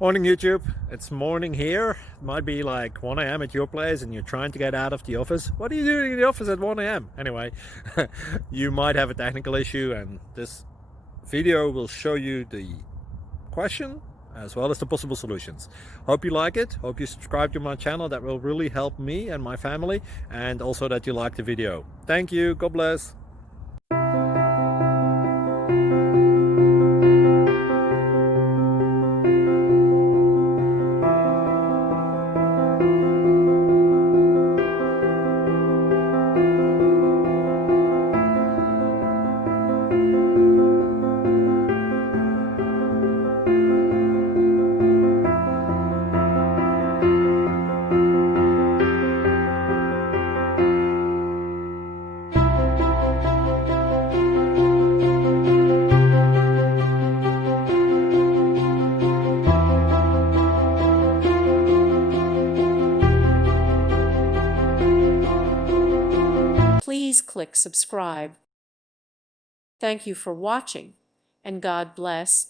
Morning YouTube, it's morning here. It might be like 1 a.m. at your place and you're trying to get out of the office. What are you doing in the office at 1 a.m.? Anyway, you might have a technical issue and this video will show you the question as well as the possible solutions. Hope you like it, hope you subscribe to my channel. That will really help me and my family, and also that you like the video. Thank you, God bless. Please click subscribe. Thank you for watching, and God bless.